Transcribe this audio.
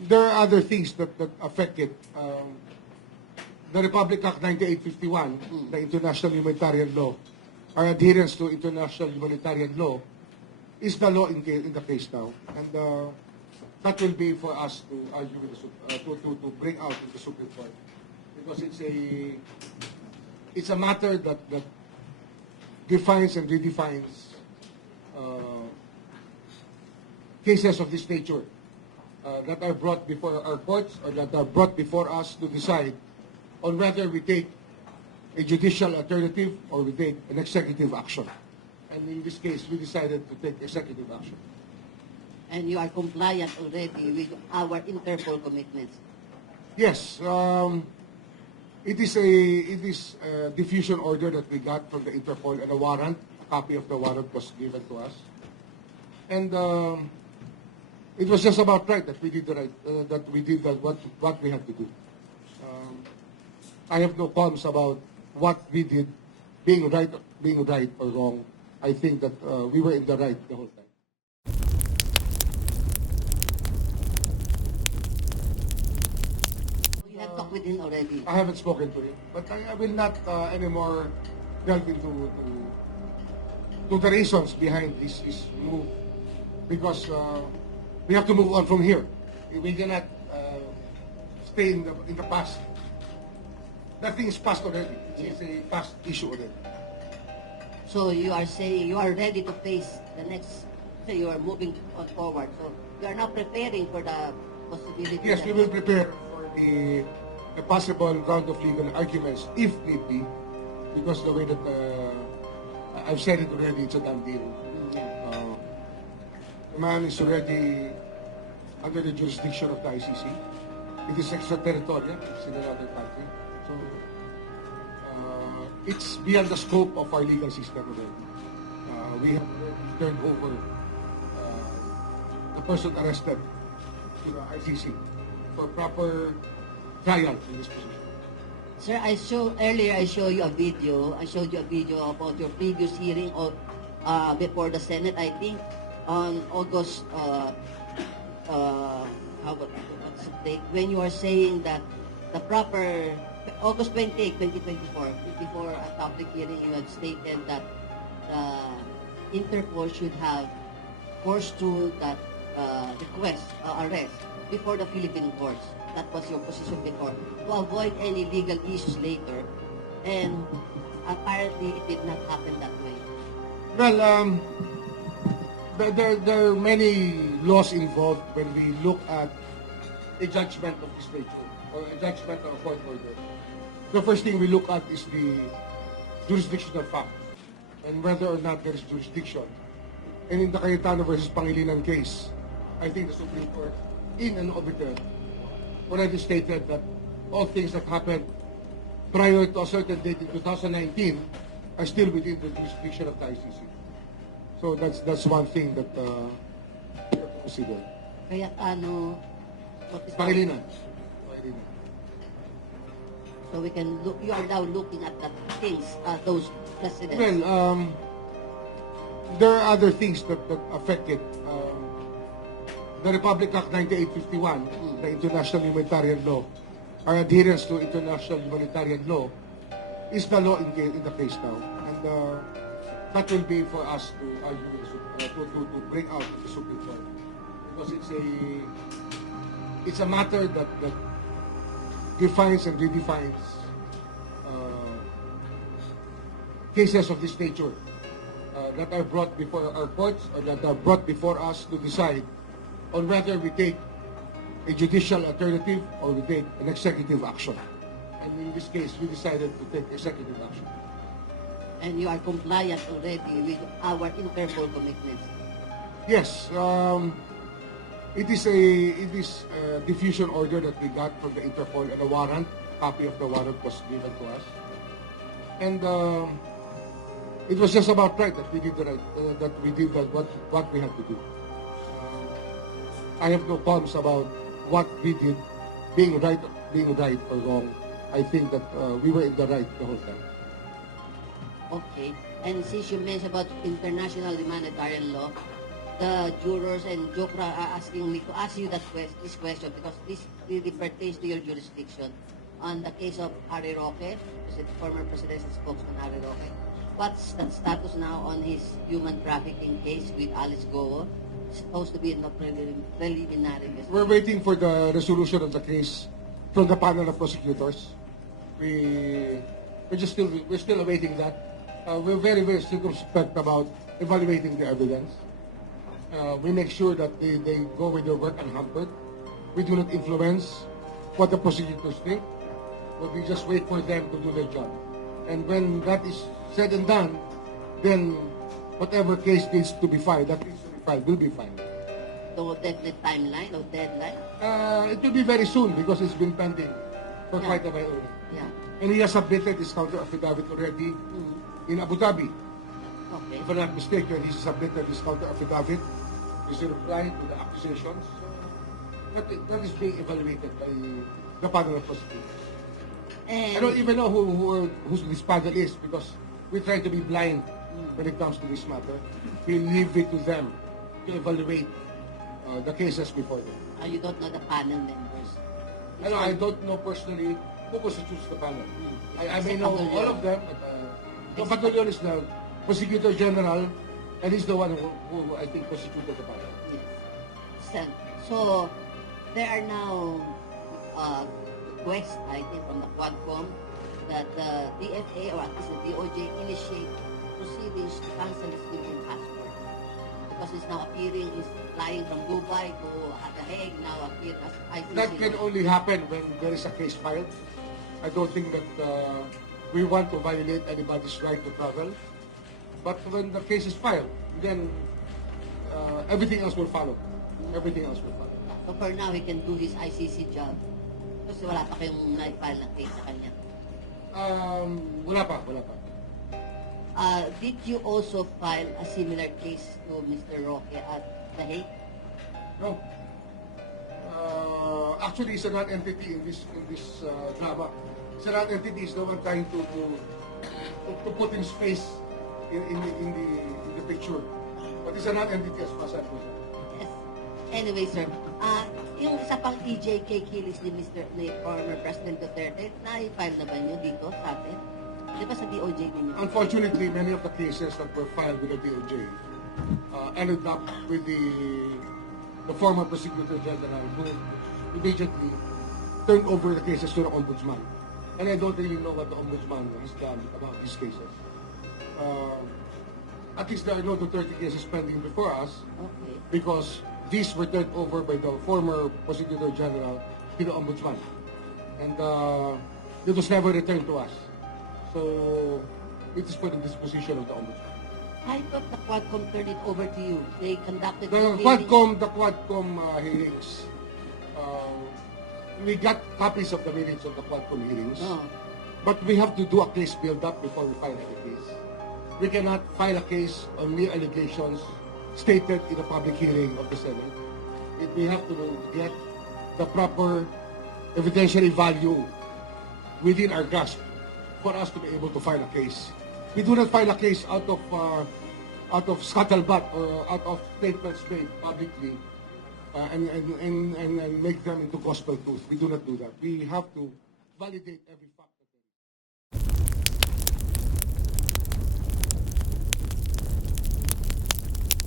there are other things that affect it. The Republic Act 9851, the international humanitarian law, our adherence to international humanitarian law is the law in the case now. And that will be for us to argue with to bring out in the Supreme Court. Because it's a matter that defines and redefines cases of this nature that are brought before our courts or that are brought before us to decide on whether we take a judicial alternative or we take an executive action. And in this case, we decided to take executive action. And you are compliant already with our Interpol commitments. Yes, it is a diffusion order that we got from the Interpol and a warrant. A copy of the warrant was given to us, and it was just about right that we did what we had to do. I have no qualms about what we did being right or wrong. I think that we were in the right the whole time. You have talked with him already. I haven't spoken to him, but I will not anymore delve into the reasons behind this move, because we have to move on from here. We cannot stay in the past. That thing is past already. It's a past issue already. So you are saying you are ready to face the next, so you are moving forward. So you are now preparing for the possibility. Yes, we will prepare for the possible round of legal arguments if need be, because the way that I've said it already, it's a done deal. The man is already under the jurisdiction of the ICC. It is extraterritorial. It's in another country. So it's beyond the scope of our legal system already. We have already turned over the person arrested to the ICC for proper trial in this position. Sir, I showed you a video. I showed you a video about your previous hearing of before the Senate. I think on August what's the date? When you are saying that the proper August 28, 2024, before a public hearing, you had stated that the Interpol should have forced through that request, arrest, before the Philippine courts. That was your position before, to avoid any legal issues later. And apparently, it did not happen that way. Well, there are many laws involved when we look at a judgment of this nature or a judgment of a court order. The first thing we look at is the jurisdictional fact and whether or not there is jurisdiction. And in the Cayetano versus Pangilinan case, I think the Supreme Court, in an obiter, already stated that all things that happened prior to a certain date in 2019 are still within the jurisdiction of the ICC. So that's one thing that we have to consider. Cayetano, what is Pangilinan. So we can look. You are now looking at the things, those precedents. Well, there are other things that affect it. The Republic Act 9851, the international humanitarian law, our adherence to international humanitarian law is the law in the case now. And that will be for us to argue to bring out in the Supreme Court. Because it's a matter that defines and redefines cases of this nature that are brought before our courts or that are brought before us to decide on whether we take a judicial alternative or we take an executive action. And in this case, we decided to take executive action. And you are compliant already with our Interpol commitments. Yes, it is a diffusion order that we got from the Interpol and a warrant. A copy of the warrant was given to us, and it was just about right that we did what we had to do. I have no qualms about what we did being right or wrong. I think that we were in the right the whole time. Okay. And since you mentioned about international humanitarian law, the jurors and Jokra are asking me to ask you this question because this really pertains to your jurisdiction. On the case of Harry Roque, the former presidential spokesman Harry Roque, what's the status now on his human trafficking case with Alice Goa? It's supposed to be in the preliminary investigation. We're waiting for the resolution of the case from the panel of prosecutors. We're still awaiting that. We're very, very circumspect about evaluating the evidence. We make sure that they go with their work unhampered. We do not influence what the prosecutors think, but we just wait for them to do their job. And when that is said and done, then whatever case needs to be filed, that needs to be filed, will be filed. No definite timeline, no deadline? It will be very soon because it's been pending for quite a while already. Yeah. And he has submitted his counter affidavit already in Abu Dhabi. Okay. If I'm not mistaken, he submitted his counter affidavit. He's replying to the accusations. That is being evaluated by the panel of prosecutors. And I don't even know who this panel is because we try to be blind when it comes to this matter. We leave it to them to evaluate the cases before them. you don't know the panel members. I don't know personally who constitutes the panel. I may know all of them, but Patulion is the Prosecutor General, and he's the one who I think constituted the panel. Yes. So, there are now requests, I think, from the Quadcom that the DFA or at least the DOJ initiate proceedings to cancel his Philippine passport because he's now appearing, he's flying from Dubai to The Hague, now appearing as ICC. That can only happen when there is a case filed. I don't think that we want to violate anybody's right to travel. But when the case is filed, then everything else will follow. Everything else will follow. So for now, he can do his ICC job. Kasi wala pa kayong na-file na case sa kanya. Wala pa. Did you also file a similar case to Mr. Roque at The Hague? No. Actually, it's a non-entity in this drama. It's a non-entity is the one trying to put in space in the picture. But it's a non-entity as far as I'm concerned. Yes. Anyway, sir, yung isa pang EJK killings ni former President Duterte, na-file na ba nyo dito sa atin? Di ba sa DOJ ninyo? Unfortunately, many of the cases that were filed with the DOJ ended up with the former Prosecutor General who immediately turned over the cases to the Ombudsman. And I don't really know what the Ombudsman has done about these cases. At least there are no Duterte cases pending before us Okay. because these were turned over by the former Prosecutor General to the Ombudsman. And it was never returned to us. So it is for the disposition of the Ombudsman. I thought the Quadcom turned it over to you. They conducted The Quadcom hearings, we got copies of the minutes of the Quadcom hearings, Oh. but we have to do a case build-up before we file any case. We cannot file a case on mere allegations stated in a public hearing of the Senate. We have to get the proper evidentiary value within our grasp for us to be able to file a case. We do not file a case out of scuttlebutt or out of statements made publicly and make them into gospel truth. We do not do that. We have to validate every fact.